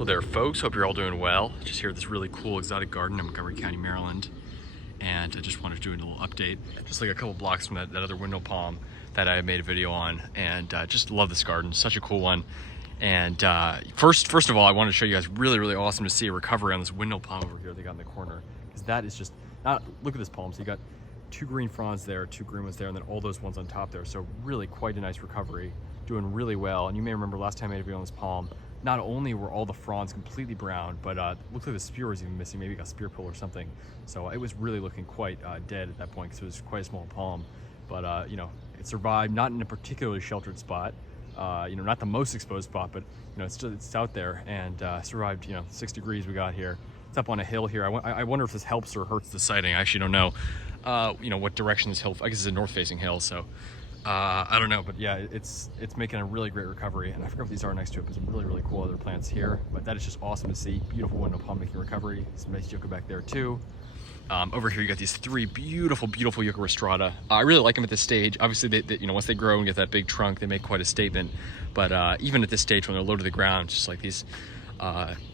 Hello there, folks. Hope you're all doing well. Just here at this really cool exotic garden in Montgomery County, Maryland. And I just wanted to do a little update, just like a couple blocks from that other window palm that I made a video on. And just love this garden, such a cool one. And first of all, I wanted to show you guys really awesome to see a recovery on this window palm over here they got in the corner. Because that is just, look at this palm. So you got two green fronds there, two green ones there, and then all those ones on top there. So really quite a nice recovery, doing really well. And you may remember last time I made a video on this palm, not only were all the fronds completely brown, but it looked like the spear was even missing, maybe got spear pull or something. So it was really looking quite dead at that point because it was quite a small palm. But you know, it survived, not in a particularly sheltered spot, you know, not the most exposed spot, but you know, it's out there and survived, you know, 6 degrees we got here. It's up on a hill here. I wonder if this helps or hurts the sighting. I actually don't know, you know, what direction this hill, I guess it's a north-facing hill, so I don't know, but yeah, it's making a really great recovery. And I forgot what these are next to it, but some really cool other plants here. But that is just awesome to see. Beautiful window palm making recovery. Some nice yucca back there too. Over here you got these three beautiful yucca rostrata. I really like them at this stage. Obviously, they you know, once they grow and get that big trunk, they make quite a statement. But even at this stage, when they're low to the ground, just like these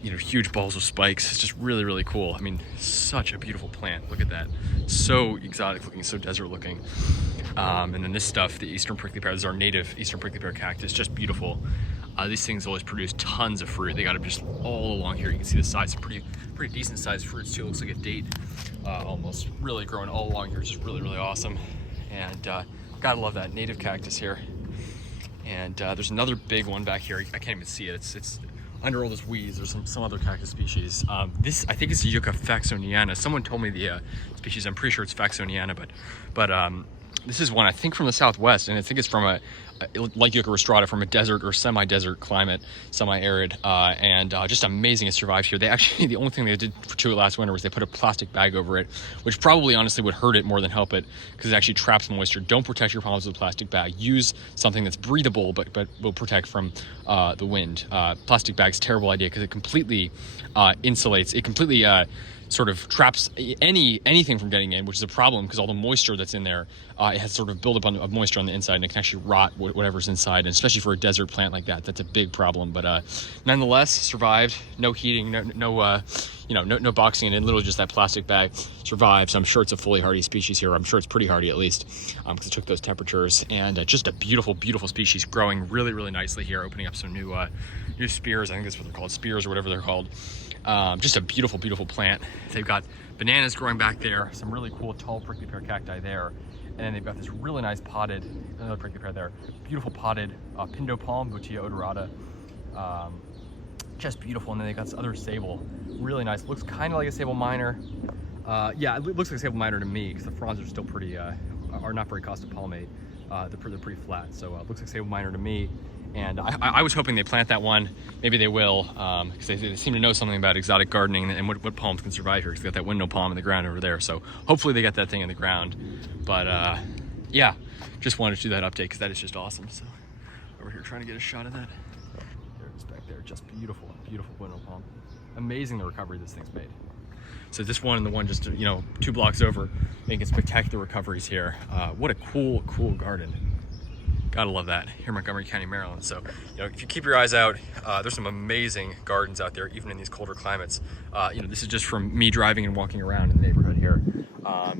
you know, huge balls of spikes. It's just really cool. I mean, such a beautiful plant. Look at that. So exotic looking, so desert looking. And then this stuff, the eastern prickly pear, this is our native eastern prickly pear cactus, just beautiful. These things always produce tons of fruit. They got them just all along here. You can see the size, some pretty decent sized fruits too. Looks like a date almost. Really growing all along here. It's just really awesome. And gotta love that native cactus here. And there's another big one back here. I can't even see it. It's under all this weeds. There's some other cactus species. This, I think it's Yucca faxoniana. Someone told me the species. I'm pretty sure it's faxoniana, but this is one I think from the Southwest, and I think it's from like Yucca rostrata, from a desert or semi-desert climate, semi-arid, and just amazing it survived here. They actually, the only thing they did to it last winter was they put a plastic bag over it, which probably honestly would hurt it more than help it, because it actually traps moisture. Don't protect your palms with a plastic bag. Use something that's breathable but will protect from the wind. Plastic bag's a terrible idea because it completely insulates. It completely sort of traps anything from getting in, which is a problem because all the moisture that's in there, it has sort of buildup of moisture on the inside, and it can actually rot whatever's inside, and especially for a desert plant like that, that's a big problem. But nonetheless, survived. No heating, no you know, no boxing, and literally just that plastic bag survived. So I'm sure it's a fully hardy species here. I'm sure it's pretty hardy at least, because it took those temperatures. And just a beautiful species, growing really nicely here, opening up some new spears. I think that's what they're called, spears or whatever they're called. Just a beautiful plant. They've got bananas growing back there, some really cool tall prickly pear cacti there, and then they've got this really nice potted, another prickly pear there, beautiful potted pindo palm, Butia odorata, just beautiful. And then they got this other sable, really nice, looks kind of like a sable minor. Yeah, it looks like a sable minor to me because the fronds are still pretty, are not very cost to palmate. They're pretty flat, so it looks like sable minor to me. And I was hoping they plant that one. Maybe they will, because they seem to know something about exotic gardening and what palms can survive here. Because they got that window palm in the ground over there. So hopefully they got that thing in the ground. But yeah, just wanted to do that update because that is just awesome. So over here trying to get a shot of that. There it is back there. Just beautiful window palm. Amazing the recovery this thing's made. So this one and the one just, you know, 2 blocks over, making spectacular recoveries here. What a cool garden. Gotta love that here in Montgomery County, Maryland. So, you know, if you keep your eyes out, there's some amazing gardens out there, even in these colder climates. You know, this is just from me driving and walking around in the neighborhood here.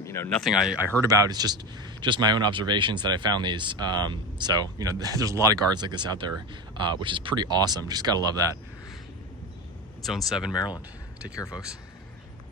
You know, nothing I heard about. It's just my own observations that I found these. So, you know, there's a lot of gardens like this out there, which is pretty awesome. Just gotta love that. Zone 7, Maryland. Take care, folks.